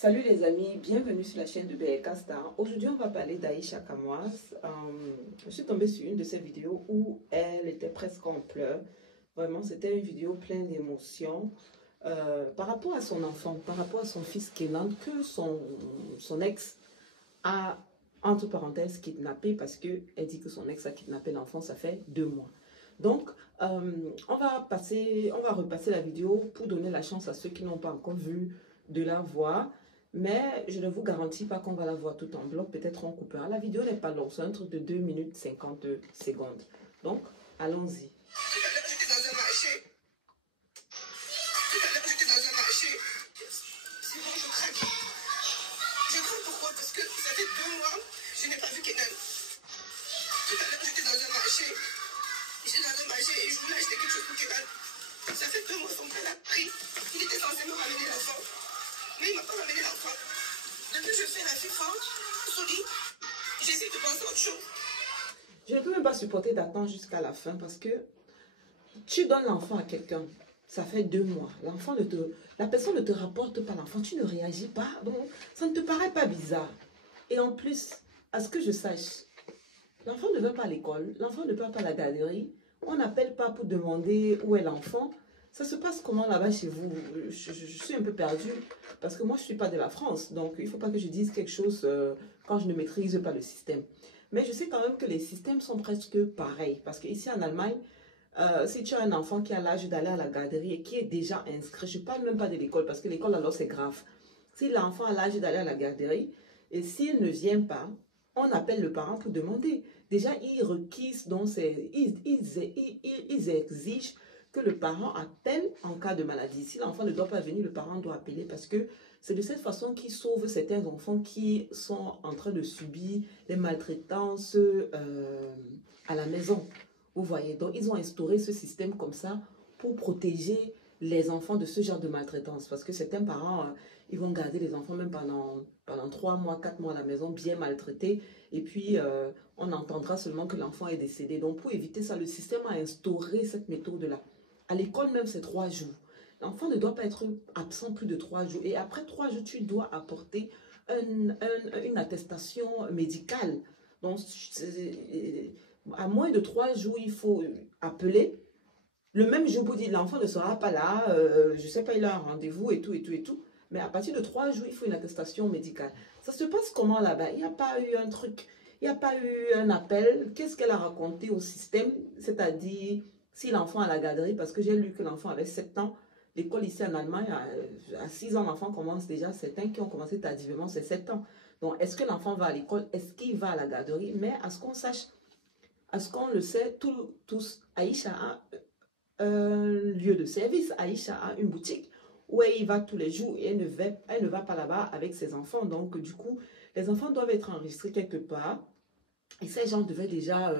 Salut les amis, bienvenue sur la chaîne de BLK Star. Aujourd'hui, on va parler d'Aïcha Kamoise. Je suis tombée sur une de ses vidéos où elle était presque en pleurs. Vraiment, c'était une vidéo pleine d'émotions par rapport à son enfant, par rapport à son fils Kenan, que son ex a, entre parenthèses, kidnappé parce qu'elle dit que son ex a kidnappé l'enfant, ça fait 2 mois. Donc, on va repasser la vidéo pour donner la chance à ceux qui n'ont pas encore vu de la voir. Mais je ne vous garantis pas qu'on va la voir tout en bloc. Peut-être on coupera. La vidéo n'est pas longue. C'est un truc de 2 minutes 50 secondes. Donc, allons-y. J'étais dans un marché. J'étais dans un marché. C'est bon, je craque. Je craque pourquoi? Parce que ça fait 2 mois, je n'ai pas vu Kenan. Tout à l'heure, j'étais dans un marché. J'étais dans un marché et je voulais acheter quelque chose pour Kenan. Ça fait 2 mois, son père l'a pris. Il était censé me ramener l'enfant. Mais il ne m'a pas ramené l'enfant. Depuis, je fais la FIFA, Soli. J'essaie de penser à autre chose. Je ne peux même pas supporter d'attendre jusqu'à la fin parce que tu donnes l'enfant à quelqu'un. Ça fait 2 mois. La personne ne te rapporte pas l'enfant. Tu ne réagis pas. Donc, ça ne te paraît pas bizarre. Et en plus, à ce que je sache, l'enfant ne va pas à l'école. L'enfant ne va pas à la garderie. On n'appelle pas pour demander où est l'enfant. Ça se passe comment là-bas chez vous? Je suis un peu perdue parce que moi, je ne suis pas de la France. Donc, il ne faut pas que je dise quelque chose quand je ne maîtrise pas le système. Mais je sais quand même que les systèmes sont presque pareils. Parce qu'ici en Allemagne, si tu as un enfant qui a l'âge d'aller à la garderie et qui est déjà inscrit, je ne parle même pas de l'école parce que l'école alors c'est grave. Si l'enfant a l'âge d'aller à la garderie et s'il ne vient pas, on appelle le parent pour demander. Déjà, ils requisent, donc ils exigent que le parent appelle en cas de maladie. Si l'enfant ne doit pas venir, le parent doit appeler parce que c'est de cette façon qu'ils sauvent certains enfants qui sont en train de subir les maltraitances à la maison. Vous voyez, donc ils ont instauré ce système comme ça pour protéger les enfants de ce genre de maltraitance. Parce que certains parents, ils vont garder les enfants même pendant 3 mois, 4 mois à la maison, bien maltraités. Et puis, on entendra seulement que l'enfant est décédé. Donc, pour éviter ça, le système a instauré cette méthode-là. À l'école même, c'est 3 jours. L'enfant ne doit pas être absent plus de 3 jours. Et après 3 jours, tu dois apporter une attestation médicale. Donc, à moins de 3 jours, il faut appeler. Le même jour, pour dire l'enfant ne sera pas là, je ne sais pas, il a un rendez-vous et tout, et tout, et tout. Mais à partir de 3 jours, il faut une attestation médicale. Ça se passe comment là-bas? Il n'y a pas eu un truc, il n'y a pas eu un appel. Qu'est-ce qu'elle a raconté au système? C'est-à-dire, si l'enfant à la garderie, parce que j'ai lu que l'enfant avait 7 ans, l'école ici en Allemagne, à 6 ans, l'enfant commence déjà. Certains qui ont commencé tardivement, c'est 7 ans. Donc, est-ce que l'enfant va à l'école? Est-ce qu'il va à la garderie? Mais à ce qu'on sache, à ce qu'on le sait, tous, Aïcha a un lieu de service. Aïcha a une boutique où elle y va tous les jours et elle ne va pas là-bas avec ses enfants. Donc, du coup, les enfants doivent être enregistrés quelque part. Et ces gens devaient déjà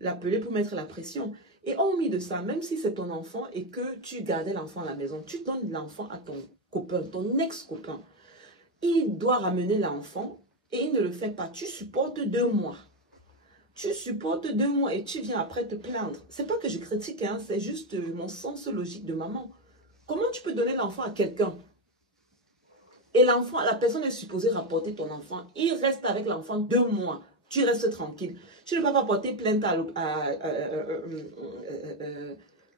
l'appeler pour mettre la pression. Et hormis de ça, même si c'est ton enfant et que tu gardais l'enfant à la maison, tu donnes l'enfant à ton copain, ton ex-copain. Il doit ramener l'enfant et il ne le fait pas. Tu supportes 2 mois. Tu supportes 2 mois et tu viens après te plaindre. C'est pas que je critique, hein, c'est juste mon sens logique de maman. Comment tu peux donner l'enfant à quelqu'un? Et l'enfant, la personne est supposée rapporter ton enfant. Il reste avec l'enfant 2 mois. Tu restes tranquille. Tu ne vas pas porter plainte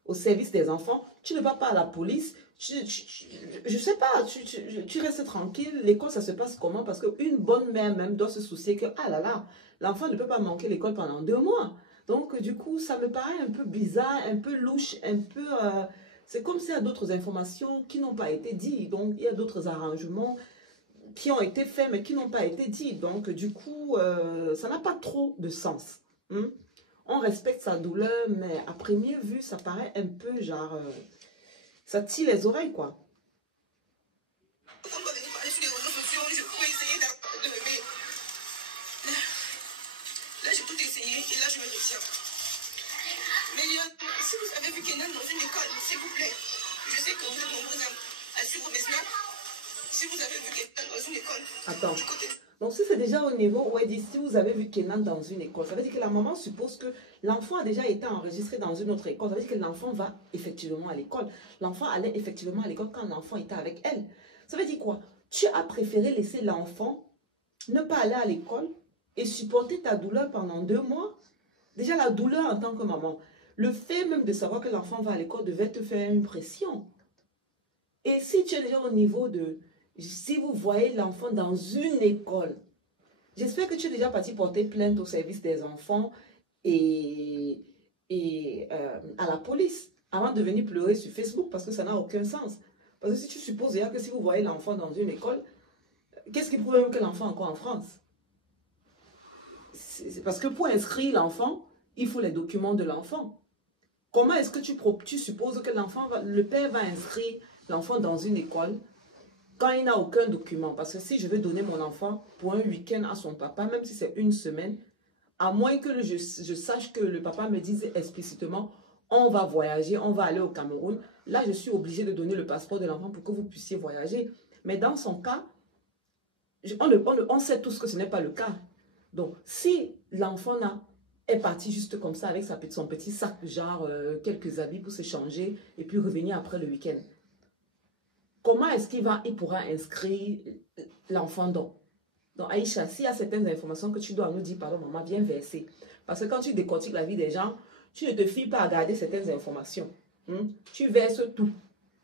au service des enfants. Tu ne vas pas à la police. Je ne sais pas, tu restes tranquille. L'école, ça se passe comment? Parce qu'une bonne mère même doit se soucier que, ah là là, l'enfant ne peut pas manquer l'école pendant 2 mois. Donc, du coup, ça me paraît un peu bizarre, un peu louche, un peu... c'est comme s'il y a d'autres informations qui n'ont pas été dites. Donc, il y a d'autres arrangements qui ont été faits, mais qui n'ont pas été dits. Donc, du coup, ça n'a pas trop de sens. On respecte sa douleur, mais à première vue, ça paraît un peu genre... ça tire les oreilles, quoi. On va venir parler sur les réseaux sociaux, je peux essayer de m'aimer. Là, j'ai tout essayé et là, je me retiens. Mais si vous avez vu Kenan dans une école, s'il vous plaît, je sais que vous êtes nombreux à suivre mes snaps. Si vous avez vu Kenan dans une école, attends. du côté... Donc, si c'est déjà au niveau où elle dit, si vous avez vu Kenan dans une école, ça veut dire que la maman suppose que l'enfant a déjà été enregistré dans une autre école. Ça veut dire que l'enfant va effectivement à l'école. L'enfant allait effectivement à l'école quand l'enfant était avec elle. Ça veut dire quoi? Tu as préféré laisser l'enfant ne pas aller à l'école et supporter ta douleur pendant 2 mois. Déjà, la douleur en tant que maman, le fait même de savoir que l'enfant va à l'école devait te faire une pression. Et si tu es déjà au niveau de... Si vous voyez l'enfant dans une école, j'espère que tu es déjà parti porter plainte au service des enfants et, à la police avant de venir pleurer sur Facebook parce que ça n'a aucun sens. Parce que si tu supposes déjà que si vous voyez l'enfant dans une école, qu'est-ce qui prouve même que l'enfant est encore en France? C'est parce que pour inscrire l'enfant, il faut les documents de l'enfant. Comment est-ce que tu supposes que le père va inscrire l'enfant dans une école quand il n'a aucun document? Parce que si je veux donner mon enfant pour un week-end à son papa, même si c'est une semaine, à moins que je sache que le papa me dise explicitement, on va voyager, on va aller au Cameroun, là je suis obligée de donner le passeport de l'enfant pour que vous puissiez voyager. Mais dans son cas, on sait tous que ce n'est pas le cas. Donc, si l'enfant est parti juste comme ça avec son petit sac, genre quelques habits pour se changer et puis revenir après le week-end, comment est-ce il pourra inscrire l'enfant donc Aïcha, s'il y a certaines informations que tu dois nous dire, pardon maman, viens verser. Parce que quand tu décortiques la vie des gens, tu ne te fies pas à garder certaines informations. Tu verses tout.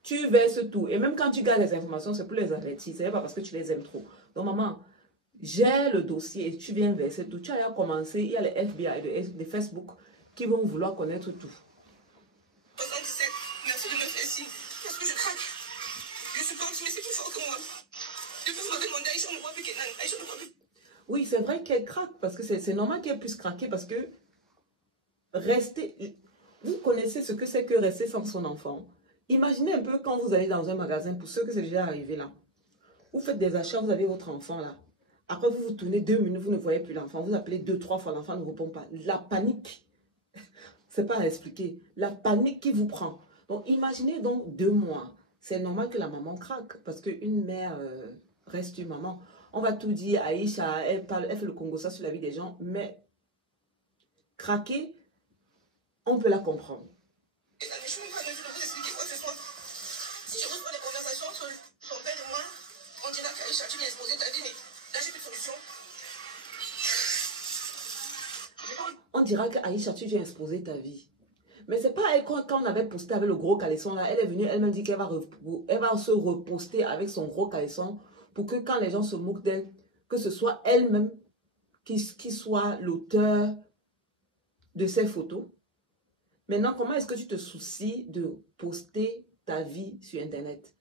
Tu verses tout. Et même quand tu gardes les informations, c'est pour les avertir. Ce n'est pas parce que tu les aimes trop. Donc maman, j'ai le dossier et tu viens verser tout. Tu as commencé, il y a les FBI de Facebook qui vont vouloir connaître tout. 77, merci de me faire signe. Parce que je craque. Je supporte, mais c'est plus fort que moi. Je peux me demander, Aïcha ne voit plus Kenan. Aïcha ne voit plus. Oui, c'est vrai qu'elle craque parce que c'est normal qu'elle puisse craquer parce que vous connaissez ce que c'est que rester sans son enfant. Imaginez un peu quand vous allez dans un magasin, pour ceux que c'est déjà arrivé là. Vous faites des achats, vous avez votre enfant là. Après, vous vous tournez 2 minutes, vous ne voyez plus l'enfant. Vous appelez 2, 3 fois, l'enfant ne répond pas. La panique, c'est pas à expliquer. La panique qui vous prend. Donc, imaginez donc 2 mois. C'est normal que la maman craque parce qu'une mère reste une maman. On va tout dire, Aïcha, elle fait le Congo ça sur la vie des gens, mais craquer, on peut la comprendre. Si je reprends les conversations entre son père et moi, on dira qu'Aïcha, tu viens exposer ta vie, mais là, j'ai plus de solution. On dira qu'Aïcha, tu viens exposer ta vie. Mais c'est pas elle, quand on avait posté avec le gros caleçon là, elle est venue, elle m'a dit qu'elle va se reposter avec son gros caleçon pour que quand les gens se moquent d'elle, que ce soit elle-même qui soit l'auteur de ces photos. Maintenant, comment est-ce que tu te soucies de poster ta vie sur Internet?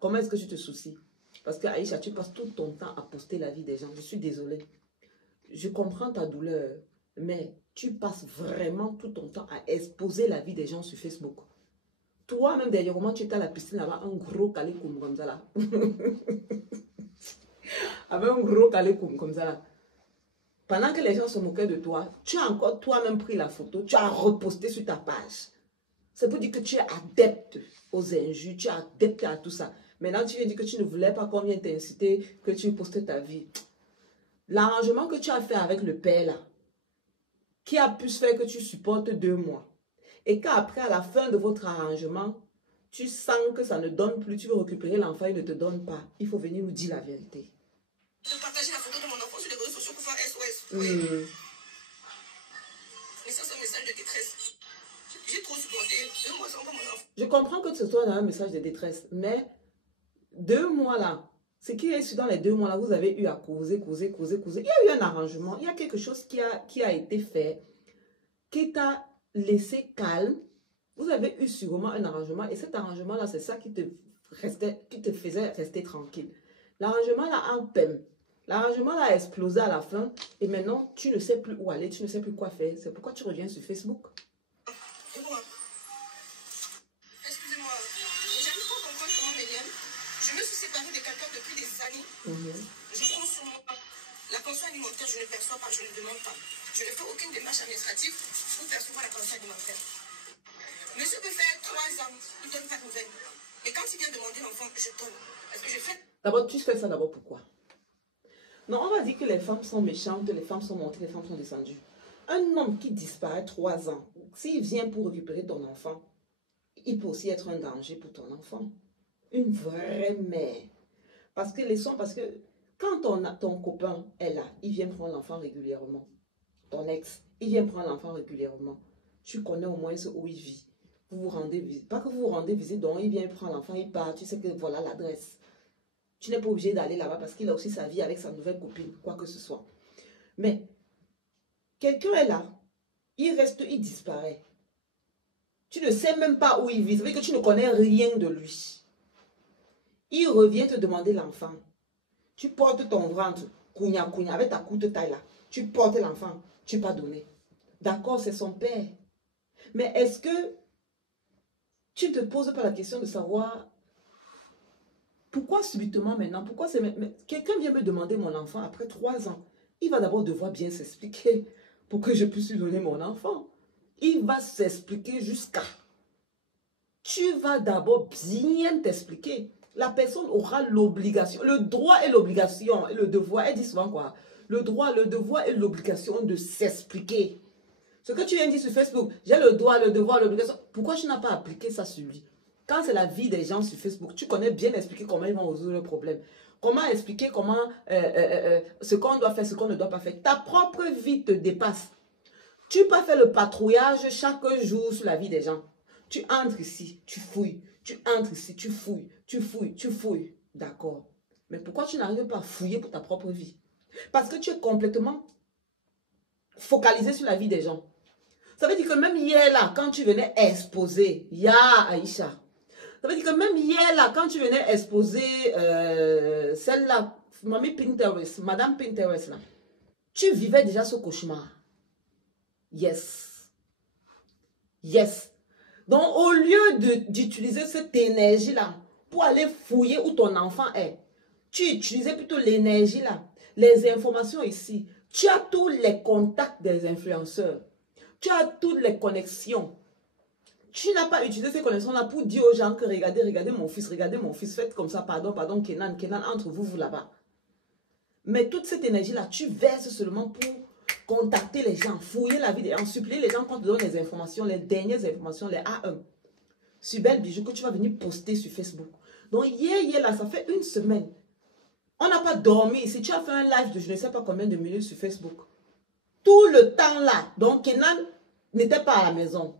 Comment est-ce que tu te soucies? Parce que Aïcha, tu passes tout ton temps à poster la vie des gens. Je suis désolée. Je comprends ta douleur, mais tu passes vraiment tout ton temps à exposer la vie des gens sur Facebook. Toi-même, dernièrement, tu étais à la piscine avec un gros calicoum comme ça là. Avec un gros calicoum comme ça là. Pendant que les gens se moquaient de toi, tu as encore toi-même pris la photo, tu as reposté sur ta page. Ça peut dire que tu es adepte aux injures, tu es adepte à tout ça. Maintenant, tu viens dire que tu ne voulais pas qu'on vienne t'inciter, que tu postes ta vie. L'arrangement que tu as fait avec le père là, qui a pu se faire que tu supportes 2 mois, et qu'après, à la fin de votre arrangement, tu sens que ça ne donne plus, tu veux récupérer l'enfant, il ne te donne pas. Il faut venir nous dire la vérité. De partager la photo de mon enfant sur les réseaux sociaux pour faire SOS. Oui. Mais ça, c'est un message de détresse. J'ai trop supporté. 2 mois sans voir mon enfant. Je comprends que ce soit un message de détresse, mais 2 mois là, ce qui est dans les 2 mois là, vous avez eu à causer. Il y a eu un arrangement, il y a quelque chose qui a été fait, qui t'a laissé calme. Vous avez eu sûrement un arrangement et cet arrangement là, c'est ça qui te faisait rester tranquille. L'arrangement là en peine. L'arrangement là a explosé à la fin et maintenant tu ne sais plus où aller, tu ne sais plus quoi faire. C'est pourquoi tu reviens sur Facebook. Et moi, excusez-moi, mais j'arrive pas à comprendre comment Méliane, je me suis séparée de quelqu'un depuis des années. Je prends sur moi la pension alimentaire, je ne perçois pas, je ne demande pas. Je ne fais aucune démarche administrative pour percevoir la pension alimentaire. Monsieur peut faire 3 ans, il ne donne pas de nouvelles. Mais quand il vient demander l'enfant, je donne. Parce que je fais. D'abord, tu fais ça d'abord pourquoi? Non, on va dire que les femmes sont méchantes, les femmes sont montées, les femmes sont descendues. Un homme qui disparaît 3 ans, s'il vient pour récupérer ton enfant, il peut aussi être un danger pour ton enfant. Une vraie mère. Parce que quand ton copain est là, il vient prendre l'enfant régulièrement. Ton ex, il vient prendre l'enfant régulièrement. Tu connais au moins où il vit. Vous vous rendez visite. Pas que vous vous rendez visite, donc il vient prendre l'enfant, il part. Tu sais que voilà l'adresse. Tu n'es pas obligé d'aller là-bas parce qu'il a aussi sa vie avec sa nouvelle copine, quoi que ce soit. Mais quelqu'un est là, il reste, il disparaît. Tu ne sais même pas où il vit. Ça veut dire que tu ne connais rien de lui. Il revient te demander l'enfant. Tu portes ton ventre, kounya, avec ta courte taille là. Tu portes l'enfant, tu pas donné. D'accord, c'est son père. Mais est-ce que tu ne te poses pas la question de savoir pourquoi subitement maintenant, pourquoi c'est... Quelqu'un vient me demander mon enfant après 3 ans. Il va d'abord devoir bien s'expliquer pour que je puisse lui donner mon enfant. Il va s'expliquer jusqu'à... Tu vas d'abord bien t'expliquer. La personne aura l'obligation, le droit et l'obligation, et le devoir, elle dit souvent quoi? Le droit, le devoir et l'obligation de s'expliquer. Ce que tu viens de dire sur Facebook, j'ai le droit, le devoir, l'obligation. Pourquoi tu n'as pas appliqué ça sur lui? Quand c'est la vie des gens sur Facebook, tu connais bien expliquer comment ils vont résoudre le problème. Comment expliquer comment ce qu'on doit faire, ce qu'on ne doit pas faire. Ta propre vie te dépasse. Tu peux faire le patrouillage chaque jour sur la vie des gens. Tu entres ici, tu fouilles. Tu entres ici, tu fouilles. Tu fouilles, tu fouilles. D'accord. Mais pourquoi tu n'arrives pas à fouiller pour ta propre vie? Parce que tu es complètement focalisé sur la vie des gens. Ça veut dire que même hier là, quand tu venais exposer, ya Aïcha, ça veut dire que même hier là, quand tu venais exposer celle-là, Mamie Pinterest, Madame Pinterest là, tu vivais déjà ce cauchemar. Yes. Yes. Donc, au lieu d'utiliser cette énergie-là pour aller fouiller où ton enfant est, tu utilisais plutôt l'énergie là, les informations ici. Tu as tous les contacts des influenceurs. Tu as toutes les connexions. Tu n'as pas utilisé ces connexions-là pour dire aux gens que regardez mon fils, faites comme ça, pardon, Kenan, entre vous, vous là-bas. Mais toute cette énergie-là, tu verses seulement pour contacter les gens, fouiller la vie des gens, supplier les gens qu'on te donne les informations, les dernières informations, les A1. Sur Belle Bijou que tu vas venir poster sur Facebook. Donc hier là, ça fait 1 semaine. On n'a pas dormi. Si tu as fait un live de je ne sais pas combien de minutes sur Facebook. Tout le temps là, donc Kenan n'était pas à la maison.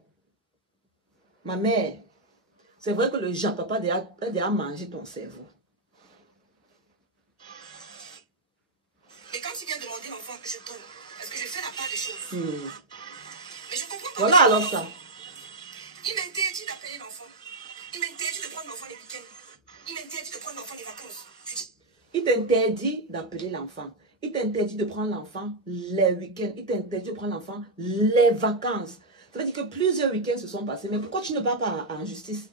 Ma mère, c'est vrai que le Jean papa a déjà mangé ton cerveau. Et quand tu viens demander l'enfant, je donne. Parce que je fais la part des choses. Mais je comprends pas. Voilà alors ça. Il m'interdit d'appeler l'enfant. Il m'interdit de prendre l'enfant les week-ends. Il m'interdit de prendre l'enfant les vacances. Il t'interdit d'appeler l'enfant. Il t'interdit de prendre l'enfant les week-ends. Il t'interdit de prendre l'enfant les vacances. Ça veut dire que plusieurs week-ends se sont passés. Mais pourquoi tu ne vas pas en justice?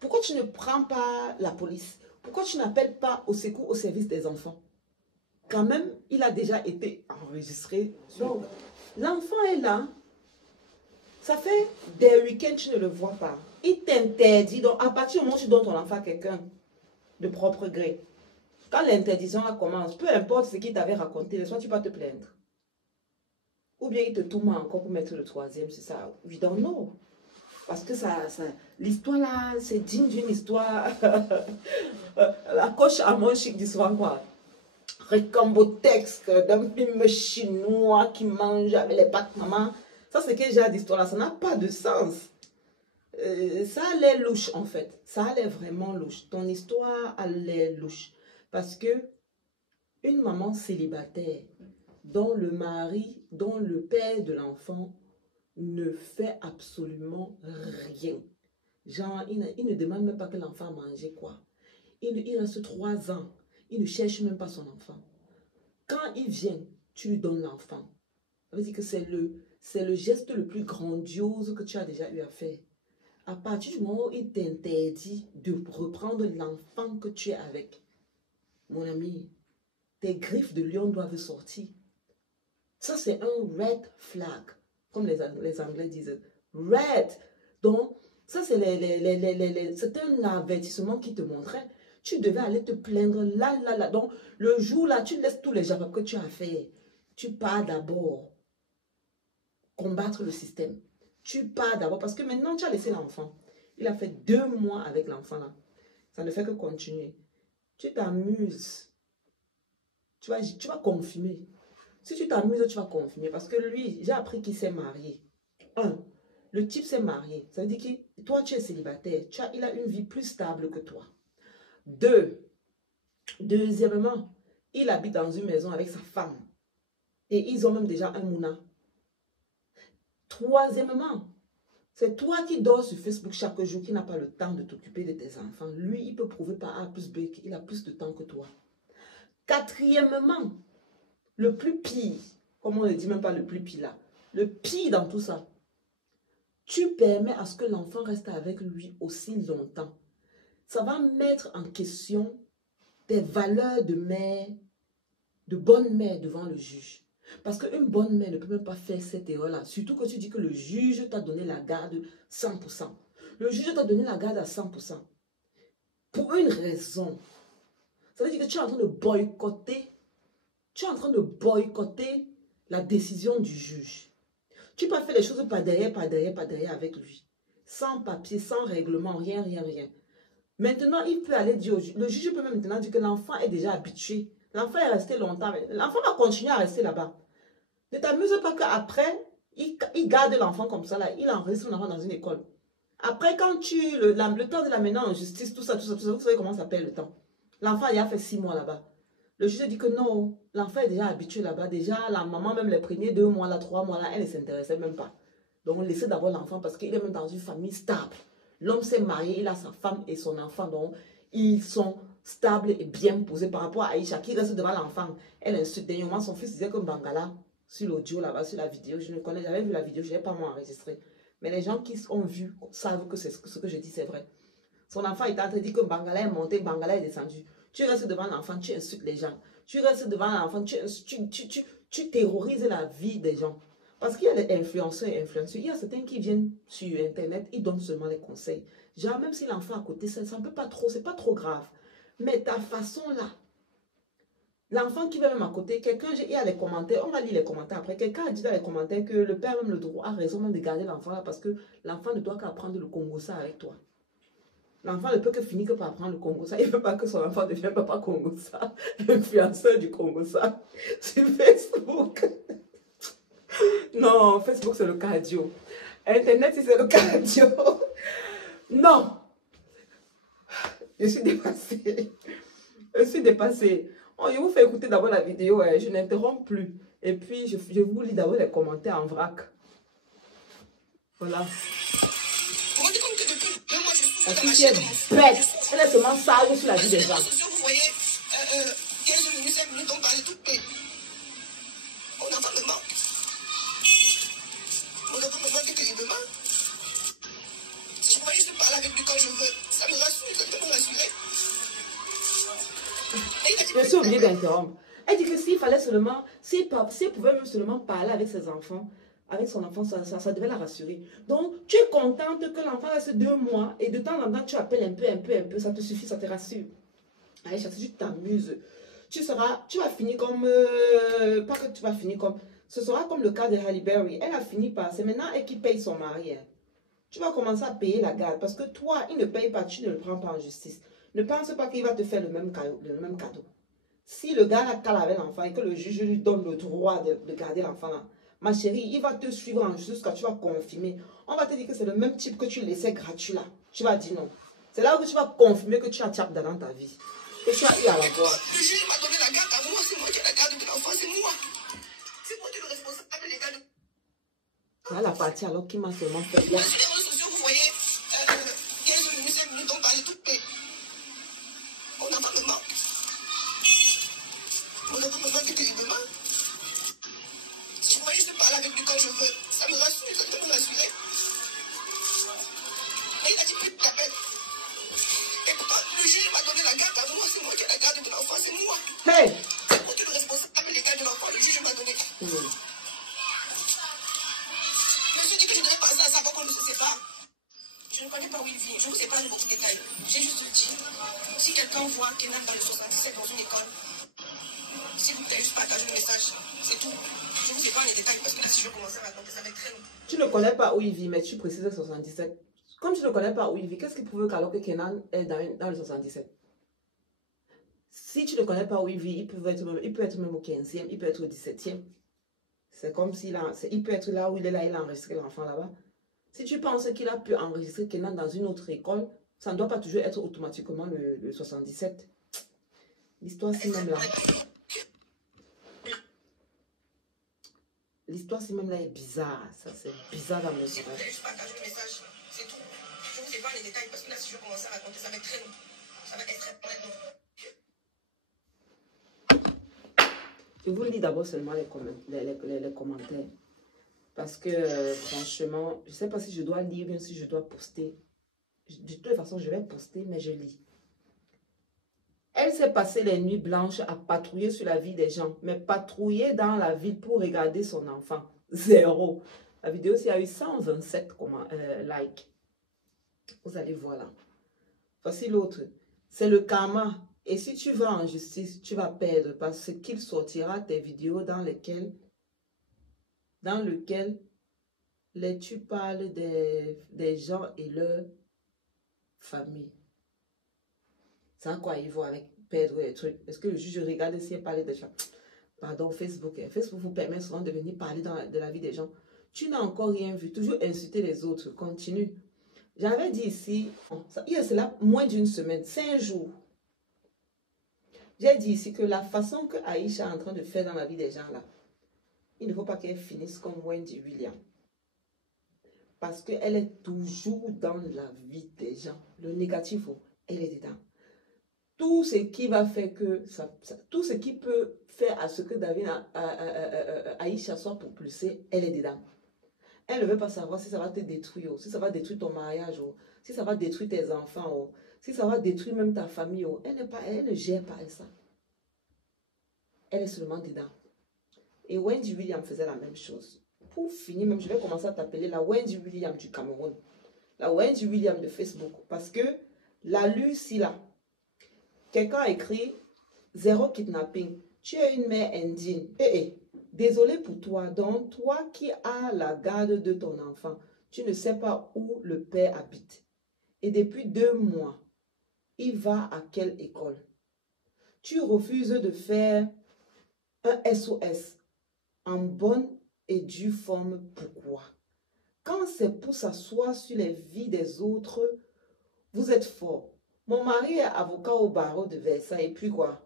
Pourquoi tu ne prends pas la police? Pourquoi tu n'appelles pas au secours au service des enfants? Quand même, il a déjà été enregistré. Donc, l'enfant est là. Ça fait des week-ends, tu ne le vois pas. Il t'interdit. Donc, à partir du moment où tu donnes ton enfant à quelqu'un de propre gré, quand l'interdiction commence, peu importe ce qu'il t'avait raconté, soit tu vas te plaindre. Ou bien il te tourne encore pour mettre le 3e, c'est ça. We don't know. Parce que l'histoire là, c'est digne d'une histoire. La coche à mon chic dit souvent quoi? Recambotexte d'un film chinois qui mange avec les pattes maman. Ça, c'est que j'ai d'histoire là. Ça n'a pas de sens. Ça allait louche en fait. Ça allait vraiment louche. Ton histoire allait louche. Parce que une maman célibataire dont le mari, dont le père de l'enfant ne fait absolument rien. Genre, il ne demande même pas que l'enfant mange quoi. Il reste 3 ans. Il ne cherche même pas son enfant. Quand il vient, tu lui donnes l'enfant. Ça veut dire que c'est le geste le plus grandiose que tu as déjà eu à faire. À partir du moment où il t'interdit de reprendre l'enfant que tu es avec, mon ami, tes griffes de lion doivent sortir. Ça, c'est un red flag, comme les Anglais disent. Red. Donc, ça, c'est un avertissement qui te montrait. Tu devais aller te plaindre là. Donc, le jour là, tu laisses tous les jabs que tu as fait. Tu pars d'abord combattre le système. Tu pars d'abord parce que maintenant, tu as laissé l'enfant. Il a fait 2 mois avec l'enfant là. Ça ne fait que continuer. Tu t'amuses. Tu vas confirmer. Si tu t'amuses, tu vas confirmer. Parce que lui, j'ai appris qu'il s'est marié. Le type s'est marié. Ça veut dire que toi, tu es célibataire. Il a une vie plus stable que toi. Deuxièmement, il habite dans une maison avec sa femme. Et ils ont même déjà un mouna. Troisièmement, c'est toi qui dors sur Facebook chaque jour, qui n'a pas le temps de t'occuper de tes enfants. Lui, il peut prouver par A plus B qu'il a plus de temps que toi. Quatrièmement, le plus pire, comme on ne dit même pas le plus pire là, le pire dans tout ça, tu permets à ce que l'enfant reste avec lui aussi longtemps. Ça va mettre en question tes valeurs de mère, de bonne mère devant le juge. Parce qu'une bonne mère ne peut même pas faire cette erreur-là. Surtout que tu dis que le juge t'a donné la garde 100%. Le juge t'a donné la garde à 100%. Pour une raison. Ça veut dire que tu es en train de boycotter. Tu es en train de boycotter la décision du juge. Tu peux faire les choses pas derrière avec lui. Sans papier, sans règlement, rien. Maintenant, il peut aller dire au juge. Le juge peut même maintenant dire que l'enfant est déjà habitué. L'enfant est resté longtemps. L'enfant va continuer à rester là-bas. Ne t'amuse pas qu'après, il garde l'enfant comme ça, là. Il enregistre l'enfant dans une école. Après, quand le temps de l'amener en justice, tout ça, vous savez comment ça perd le temps. L'enfant, il a fait 6 mois là-bas. Le juge dit que non, l'enfant est déjà habitué là-bas. Déjà, la maman, même les premiers 2 mois, là, 3 mois, là, elle ne s'intéressait même pas. Donc, laissez d'abord l'enfant parce qu'il est même dans une famille stable. L'homme s'est marié, il a sa femme et son enfant. Donc, ils sont stables et bien posés par rapport à Aïcha qui reste devant l'enfant. Elle insulte. Dernièrement, son fils disait que Bangala, sur l'audio là-bas, sur la vidéo, je ne connais, j'avais vu la vidéo, je n'ai pas moi enregistré. Mais les gens qui ont vu savent que ce que je dis, c'est vrai. Son enfant est en train de dire que Bangala est monté, Bangala est descendu. Tu restes devant l'enfant, tu insultes les gens. Tu restes devant l'enfant, tu terrorises la vie des gens. Parce qu'il y a des influenceurs et influenceurs. Il y a certains qui viennent sur Internet, ils donnent seulement les conseils. Genre, même si l'enfant à côté, ça ne peut pas trop, c'est pas trop grave. Mais ta façon là, l'enfant qui va même à côté, il y a les commentaires, on va lire les commentaires après. Quelqu'un a dit dans les commentaires que le père a même le droit, a raison même de garder l'enfant là parce que l'enfant ne doit qu'apprendre le Congossa avec toi. L'enfant ne peut que finir que par apprendre le Congossa. Il ne veut pas que son enfant devienne papa Congossa, influenceur du Congossa sur Facebook. Non, Facebook c'est le cardio. Internet c'est le cardio. Non. Je suis dépassée. Je suis dépassée. Oh, je vous fais écouter d'abord la vidéo. Je n'interromps plus. Et puis, je vous lis d'abord les commentaires en vrac. Voilà. La fille est bête. Elle est seulement sage sur la vie des gens. Vous voyez, 15 minutes, 5 minutes, on parle tout. Mon enfant me manque. Mon enfant me manque terriblement. Si je pouvais juste parler avec lui quand je veux, ça me rassure, ça peut me rassurer. Je suis obligée d'interrompre. Elle dit que s'il fallait seulement, s'il pouvait même seulement parler avec ses enfants, avec son enfant, ça devait la rassurer. Donc, tu es contente que l'enfant reste 2 mois et de temps en temps, tu appelles un peu, ça te suffit, ça te rassure. Allez, si tu t'amuses, tu vas finir comme, pas que tu vas finir comme, ce sera comme le cas de Halle Berry. Elle a fini par, c'est maintenant elle qui paye son mari. Hein. Tu vas commencer à payer la garde parce que toi, il ne paye pas, tu ne le prends pas en justice. Ne pense pas qu'il va te faire le même cadeau. Si le gars a calé avec l'enfant et que le juge lui donne le droit de garder l'enfant là, ma chérie, il va te suivre en justice quand tu vas confirmer. On va te dire que c'est le même type que tu laissais gratuit là. Tu vas dire non. C'est là où tu vas confirmer que tu as Tchap dans ta vie. Que tu as eu à la voir. Le juge m'a donné la garde à moi, c'est moi qui ai la garde de l'enfant, c'est moi. C'est moi qui est le responsable légal. Voilà la partie alors qui m'a seulement fait là. Sur les réseaux sociaux, vous voyez, 15 minutes, 5 minutes, on parle tout. Mon enfant me manque. Mon enfant me manque terriblement. Si je pouvais juste parler avec lui quand je veux, ça me rassure, ça peut me rassurer. Mais il a dit plus de la peine. Et pourtant, le juge m'a donné la garde à moi, c'est moi qui ai la garde de l'enfant, c'est moi. Hey! C'est moi qui est le responsable légal de l'enfant, le juge m'a donné. Monsieur dit que je devais penser à ça avant qu'on ne se sépare. Je ne connais pas où il vit, je ne vous épargne beaucoup de détails. J'ai juste dit, si quelqu'un voit Kenan dans le 77 dans une école, s'il vous plaît, juste partagez le message, c'est tout. Je vous épargne les détails parce que là, si je commence à raconter, ça va être très long. Tu ne connais pas où il vit, mais tu précises 77. Comme tu ne connais pas où il vit, qu'est-ce qui prouve qu'alors que Kenan est dans le 77? Si tu ne connais pas où il vit, il peut être même au 15e, il peut être au 17e. C'est comme il peut être là où il est là, il a enregistré l'enfant là-bas. Si tu penses qu'il a pu enregistrer Kenan dans une autre école, ça ne doit pas toujours être automatiquement le 77. L'histoire, c'est même là. L'histoire, c'est même là, est bizarre. Ça, c'est bizarre dans mes oreilles. Je partage le message, c'est tout. Je ne vous épargne les détails parce que là, si je commence à raconter, ça va être très long. Ça va être extrêmement long. Je vous lis d'abord seulement les commentaires. Parce que, franchement, je ne sais pas si je dois lire ou si je dois poster. De toute façon, je vais poster, mais je lis. Elle s'est passée les nuits blanches à patrouiller sur la vie des gens. Mais patrouiller dans la ville pour regarder son enfant. Zéro. La vidéo, il y a eu 127 likes. Vous allez voir là. Voici l'autre. C'est le karma. Et si tu vas en justice, tu vas perdre parce qu'il sortira tes vidéos dans lesquelles tu parles des gens et leur famille. C'est à quoi ils vont avec perdre les trucs. Est-ce que le juge regarde si elle parle des gens? Pardon, Facebook. Facebook vous permet souvent de venir parler de la vie des gens. Tu n'as encore rien vu. Toujours insulter les autres. Continue. J'avais dit ici, il y a cela moins d'une semaine, 5 jours. J'ai dit ici que la façon que Aïcha est en train de faire dans la vie des gens là, il ne faut pas qu'elle finisse comme Wendy Williams. Parce qu'elle est toujours dans la vie des gens. Le négatif, elle est dedans. Tout ce qui va faire que, tout ce qui peut faire à ce que David Aïcha soit propulsée, elle est dedans. Elle ne veut pas savoir si ça va te détruire, si ça va détruire ton mariage, si ça va détruire tes enfants, si ça va détruire même ta famille. Elle ne gère pas ça. Elle est seulement dedans. Et Wendy Williams faisait la même chose. Pour finir, même, je vais commencer à t'appeler la Wendy Williams du Cameroun. La Wendy Williams de Facebook. Parce que la Lucie là, quelqu'un a écrit zéro kidnapping. Tu es une mère indigne. Désolé pour toi. Donc, toi qui as la garde de ton enfant, tu ne sais pas où le père habite. Et depuis 2 mois, il va à quelle école? Tu refuses de faire un SOS en bonne et due forme. Pourquoi? Quand c'est pour s'asseoir sur les vies des autres, vous êtes fort. Mon mari est avocat au barreau de Versailles. Et puis quoi?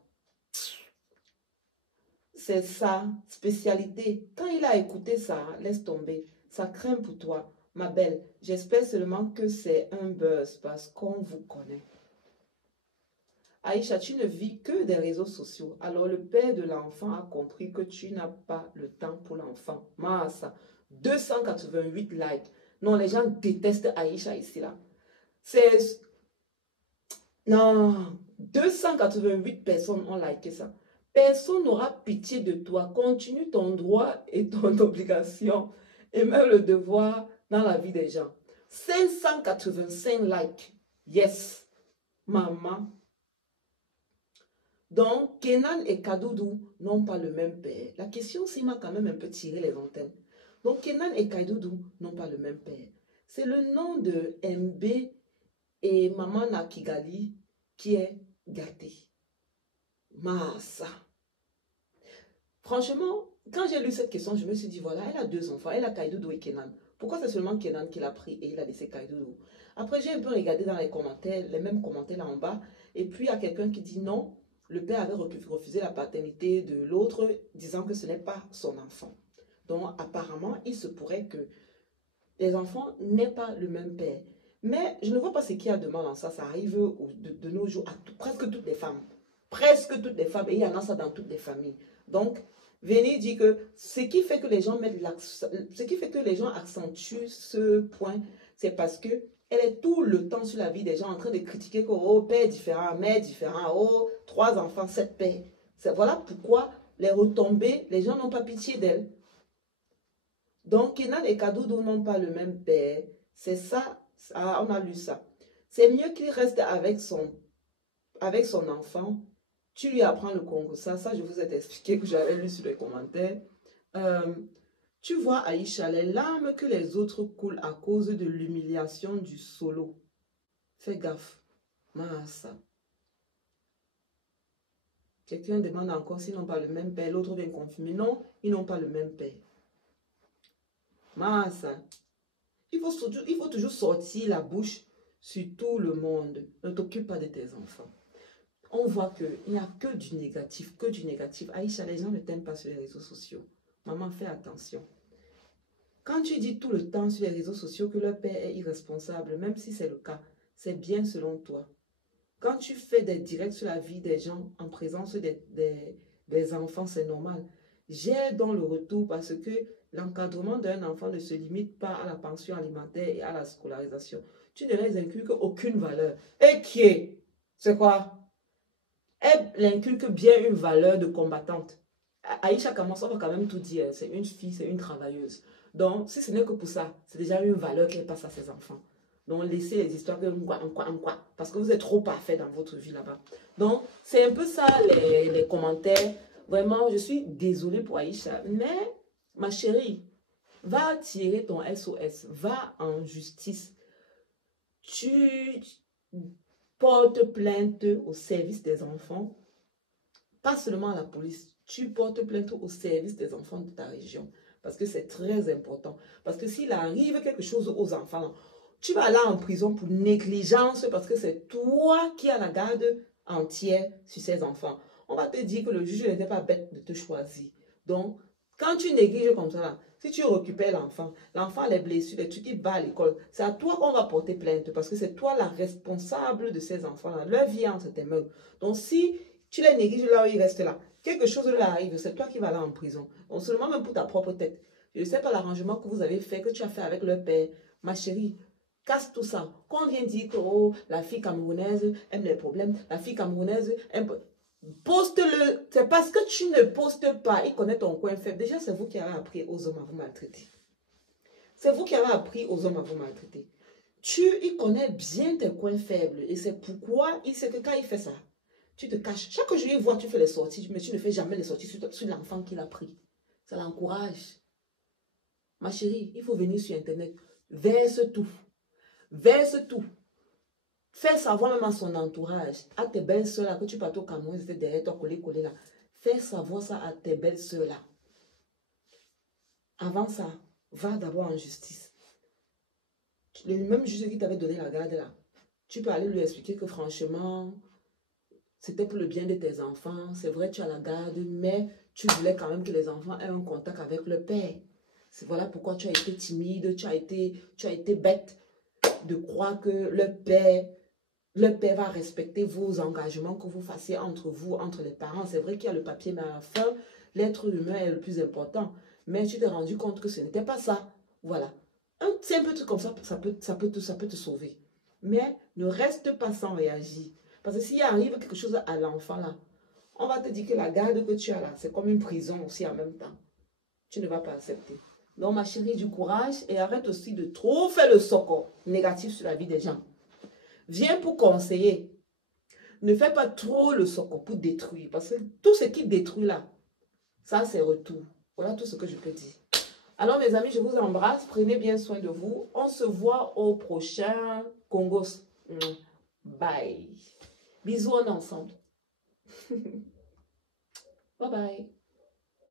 C'est sa spécialité. Quand il a écouté ça, laisse tomber. Ça craint pour toi. Ma belle, j'espère seulement que c'est un buzz parce qu'on vous connaît. Aïcha, tu ne vis que des réseaux sociaux. Alors le père de l'enfant a compris que tu n'as pas le temps pour l'enfant. Massa, 288 likes. Non, les gens détestent Aïcha ici là. C'est... Non, 288 personnes ont liké ça. Personne n'aura pitié de toi. Continue ton droit et ton obligation et même le devoir dans la vie des gens. 585 likes. Yes, maman. Donc, Kenan et Kadoudou n'ont pas le même père. La question, c'est m'a quand même un peu tiré les antennes. Donc, Kenan et Kadoudou n'ont pas le même père. C'est le nom de MB et Maman Nakigali qui est gâté. Massa. Franchement, quand j'ai lu cette question, je me suis dit, voilà, elle a 2 enfants. Elle a Kaidoudou et Kenan. Pourquoi c'est seulement Kenan qui l'a pris et il a laissé Kaidoudou? Après, j'ai un peu regardé dans les commentaires, les mêmes commentaires là en bas. Et puis, il y a quelqu'un qui dit non, le père avait refusé la paternité de l'autre, disant que ce n'est pas son enfant. Donc, apparemment, il se pourrait que les enfants n'aient pas le même père. Mais je ne vois pas ce qu'il y a de mal en ça. Ça arrive de nos jours à presque toutes les femmes. Presque toutes les femmes. Et il y en a ça dans toutes les familles. Donc, Véné dit que ce qui fait que les gens accentuent ce point, c'est parce que elle est tout le temps sur la vie des gens en train de critiquer que oh, père différent, mère différent, oh, 3 enfants, 7 pères. Voilà pourquoi les retombées, les gens n'ont pas pitié d'elle. Donc, Kenan et Kadoudou n'ont pas le même père. C'est ça, on a lu ça. C'est mieux qu'il reste avec son enfant. Tu lui apprends le Congo. Ça, je vous ai expliqué que j'avais lu sur les commentaires. Tu vois, Aïcha, les larmes que les autres coulent à cause de l'humiliation du solo. Fais gaffe. Massa. Quelqu'un demande encore s'ils n'ont pas le même père. L'autre vient confirmer. Non, ils n'ont pas le même père. Massa. Il faut toujours sortir la bouche sur tout le monde. Ne t'occupe pas de tes enfants. On voit qu'il n'y a que du négatif, que du négatif. Aïcha, les gens ne t'aiment pas sur les réseaux sociaux. Maman, fais attention. Quand tu dis tout le temps sur les réseaux sociaux que leur père est irresponsable, même si c'est le cas, c'est bien selon toi. Quand tu fais des directs sur la vie des gens en présence des enfants, c'est normal. J'ai dans le retour parce que l'encadrement d'un enfant ne se limite pas à la pension alimentaire et à la scolarisation. Tu ne les inculques aucune valeur. Et qui est? C'est quoi? Elle inculque bien une valeur de combattante. Aïcha Kamos, on va quand même tout dire. C'est une fille, c'est une travailleuse. Donc, si ce n'est que pour ça, c'est déjà une valeur qu'elle passe à ses enfants. Donc, laissez les histoires de quoi, parce que vous êtes trop parfait dans votre vie là-bas. Donc, c'est un peu ça les commentaires. Vraiment, je suis désolée pour Aïcha. Mais, ma chérie, va tirer ton SOS. Va en justice. Tu portes plainte au service des enfants. Pas seulement à la police. Tu portes plainte au service des enfants de ta région. Parce que c'est très important. Parce que s'il arrive quelque chose aux enfants, tu vas aller en prison pour négligence parce que c'est toi qui as la garde entière sur ces enfants. On va te dire que le juge n'était pas bête de te choisir. Donc, quand tu négliges comme ça, là, si tu récupères l'enfant a les blessures, les trucs, il va à l'école, c'est à toi qu'on va porter plainte parce que c'est toi la responsable de ces enfants-là. Leur vie est entre tes mains. Donc, si tu les négliges là où ils restent là, quelque chose leur arrive, c'est toi qui vas aller en prison. Donc, seulement même pour ta propre tête. Je ne sais pas l'arrangement que vous avez fait, que tu as fait avec leur père. Ma chérie, casse tout ça. Quand on vient dire que oh, la fille camerounaise aime les problèmes, la fille camerounaise aime... Poste-le. C'est parce que tu ne postes pas. Il connaît ton coin faible. Déjà, c'est vous qui avez appris aux hommes à vous maltraiter. C'est vous qui avez appris aux hommes à vous maltraiter. Il connaît bien tes coins faibles. Et c'est pourquoi il sait que quand il fait ça, tu te caches. Chaque jour, il voit, tu fais les sorties, mais tu ne fais jamais les sorties sur l'enfant qu'il a pris. Ça l'encourage. Ma chérie, il faut venir sur Internet. Verse tout. Verse tout. Fais savoir même à son entourage, à tes belles-sœurs là, que tu partais au Cameroun, ils étaient derrière toi, collé là. Fais savoir ça à tes belles-sœurs là. Avant ça, va d'abord en justice. Le même juge qui t'avait donné la garde là, tu peux aller lui expliquer que franchement, c'était pour le bien de tes enfants. C'est vrai, tu as la garde, mais tu voulais quand même que les enfants aient un contact avec le père. Voilà pourquoi tu as été timide, tu as été bête de croire que le père va respecter vos engagements que vous fassiez entre vous, entre les parents. C'est vrai qu'il y a le papier, mais à la fin, l'être humain est le plus important. Mais tu t'es rendu compte que ce n'était pas ça. Voilà. Un simple truc comme ça, ça peut te sauver. Mais ne reste pas sans réagir. Parce que s'il arrive quelque chose à l'enfant là, on va te dire que la garde que tu as là, c'est comme une prison aussi en même temps. Tu ne vas pas accepter. Donc ma chérie, du courage et arrête aussi de trop faire le soco négatif sur la vie des gens. Viens pour conseiller. Ne fais pas trop le soco pour détruire. Parce que tout ce qui détruit là, ça c'est retour. Voilà tout ce que je peux dire. Alors mes amis, je vous embrasse. Prenez bien soin de vous. On se voit au prochain Congos. Bye. Bisous, on est ensemble. Bye bye.